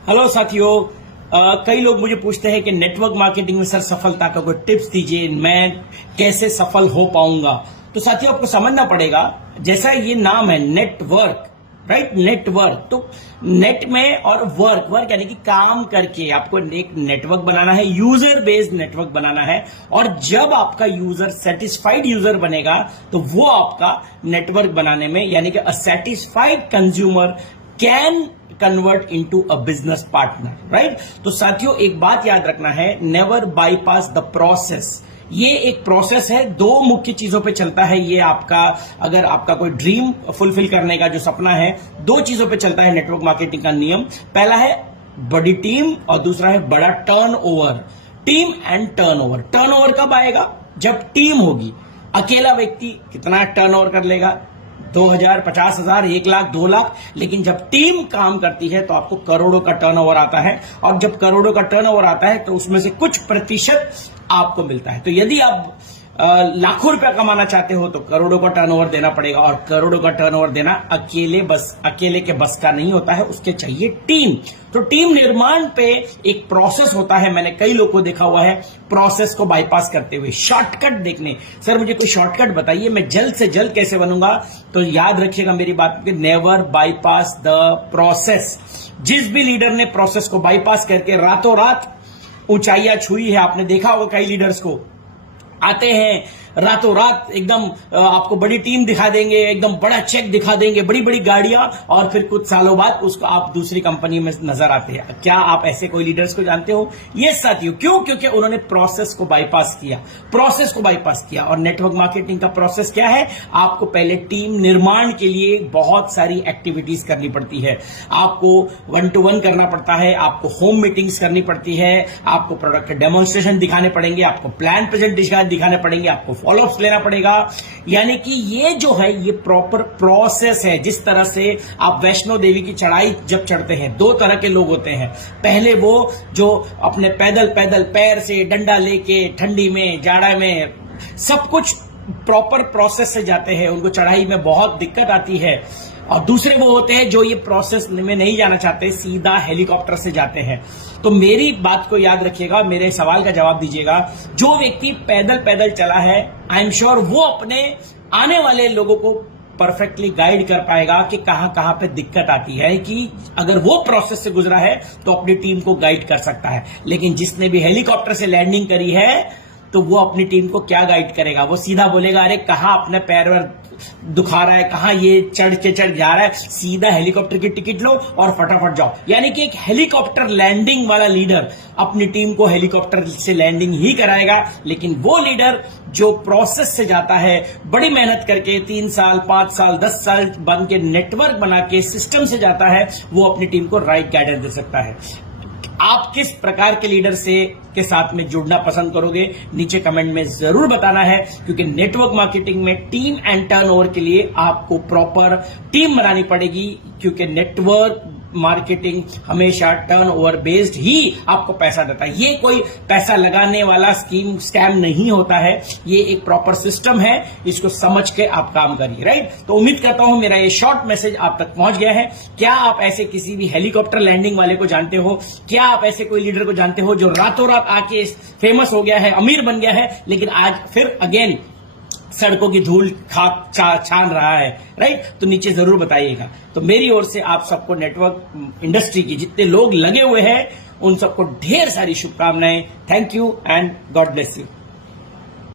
Hello साथियों, कई लोग मुझे पूछते हैं कि नेटवर्क मार्केटिंग में सर सफलता का कोई टिप्स दीजिए, मैं कैसे सफल हो पाऊंगा। तो साथियों आपको समझना पड़ेगा, जैसा ये नाम है नेटवर्क, राइट, नेटवर्क, तो नेट में और वर्क यानी कि काम करके आपको एक नेटवर्क बनाना है, यूजर बेस्ड नेटवर्क बनाना है। और जब आपका यूजर सेटिस्फाइड यूजर बनेगा तो वो आपका नेटवर्क बनाने में, यानी कि a satisfied consumer can convert into a business partner, right. तो साथियों एक बात याद रखना है, नेवर बाईपास द प्रोसेस। ये एक प्रोसेस है, दो मुख्य चीजों पे चलता है ये आपका, अगर आपका कोई ड्रीम फुलफिल करने का जो सपना है, दो चीजों पे चलता है नेटवर्क मार्केटिंग का नियम। पहला है बड़ी टीम और दूसरा है बड़ा turnover. Team and turnover. Turnover कब आएगा? जब टीम होगी। अकेला व्यक्ति कितना टर्नओवर कर लेगा? 2000, 50,000, 1 लाख, 2 लाख। लेकिन जब टीम काम करती है तो आपको करोड़ों का टर्नओवर आता है। और जब करोड़ों का टर्नओवर आता है तो उसमें से कुछ प्रतिशत आपको मिलता है। तो यदि आप लाखों रुपया कमाना चाहते हो तो करोड़ों का टर्नओवर देना पड़ेगा, और करोड़ों का टर्नओवर देना अकेले के बस का नहीं होता है, उसके चाहिए टीम। तो टीम निर्माण पे एक प्रोसेस होता है। मैंने कई लोगों को देखा हुआ है प्रोसेस को बाईपास करते हुए शॉर्टकट देखने, सर मुझे कोई शॉर्टकट बताइए, मैं जल्द से जल्द कैसे बनूंगा। तो याद रखिएगा मेरी बात, नेवर बाईपास द प्रोसेस। जिस भी लीडर ने प्रोसेस को बाईपास करके रातों रात ऊंचाइयां छुई है, आपने देखा होगा कई लीडर्स को आते हैं रातों रात, एकदम आपको बड़ी टीम दिखा देंगे, एकदम बड़ा चेक दिखा देंगे, बड़ी बड़ी गाड़ियां, और फिर कुछ सालों बाद उसको आप दूसरी कंपनी में नजर आते हैं। क्या आप ऐसे कोई लीडर्स को जानते हो? ये साथियों क्यों? क्योंकि उन्होंने प्रोसेस को बाईपास किया। और नेटवर्क मार्केटिंग का प्रोसेस क्या है? आपको पहले टीम निर्माण के लिए बहुत सारी एक्टिविटीज करनी पड़ती है। आपको 1-to-1 करना पड़ता है, आपको होम मीटिंग्स करनी पड़ती है, आपको प्रोडक्ट डेमोन्स्ट्रेशन दिखाने पड़ेंगे, आपको प्लान प्रेजेंटेशन दिखाने पड़ेंगे, आपको फॉलोअप्स लेना पड़ेगा। यानी कि ये जो है ये प्रॉपर प्रोसेस है। जिस तरह से आप वैष्णो देवी की चढ़ाई जब चढ़ते हैं, दो तरह के लोग होते हैं। पहले वो जो अपने पैदल पैर से डंडा लेके ठंडी में जाड़ा में सब कुछ प्रॉपर प्रोसेस से जाते हैं, उनको चढ़ाई में बहुत दिक्कत आती है। और दूसरे वो होते हैं जो ये प्रोसेस में नहीं जाना चाहते, सीधा हेलीकॉप्टर से जाते हैं। तो मेरी बात को याद रखिएगा, मेरे सवाल का जवाब दीजिएगा। जो व्यक्ति पैदल चला है, आई एम श्योर वो अपने आने वाले लोगों को परफेक्टली गाइड कर पाएगा कि कहां पे दिक्कत आती है, कि अगर वो प्रोसेस से गुजरा है तो अपनी टीम को गाइड कर सकता है। लेकिन जिसने भी हेलीकॉप्टर से लैंडिंग करी है तो वो अपनी टीम को क्या गाइड करेगा? वो सीधा बोलेगा अरे कहां अपने पैर दुखा रहा है, कहां ये चढ़ जा रहा है, सीधा हेलीकॉप्टर की टिकट लो और फटाफट जाओ। यानी कि एक हेलीकॉप्टर लैंडिंग वाला लीडर अपनी टीम को हेलीकॉप्टर से लैंडिंग ही कराएगा। लेकिन वो लीडर जो प्रोसेस से जाता है, बड़ी मेहनत करके 3 साल, 5 साल, 10 साल बन के नेटवर्क बना के सिस्टम से जाता है, वो अपनी टीम को राइट गाइडेंस दे सकता है। आप किस प्रकार के लीडर के साथ में जुड़ना पसंद करोगे? नीचे कमेंट में जरूर बताना है, क्योंकि नेटवर्क मार्केटिंग में टीम एंड टर्नओवर के लिए आपको प्रॉपर टीम बनानी पड़ेगी, क्योंकि नेटवर्क मार्केटिंग हमेशा टर्नओवर बेस्ड ही आपको पैसा देता है। ये कोई पैसा लगाने वाला स्कैम नहीं होता है, ये एक प्रॉपर सिस्टम है, इसको समझ के आप काम करिए, राइट। तो उम्मीद करता हूं मेरा ये शॉर्ट मैसेज आप तक पहुंच गया है। क्या आप ऐसे किसी भी हेलीकॉप्टर लैंडिंग वाले को जानते हो? क्या आप ऐसे कोई लीडर को जानते हो जो रातों रात आके फेमस हो गया है, अमीर बन गया है, लेकिन आज फिर अगेन सड़कों की धूल खाक छान रहा है, राइट? तो नीचे जरूर बताइएगा। तो मेरी ओर से आप सबको नेटवर्क इंडस्ट्री की जितने लोग लगे हुए हैं उन सबको ढेर सारी शुभकामनाएं। Thank you and God bless you.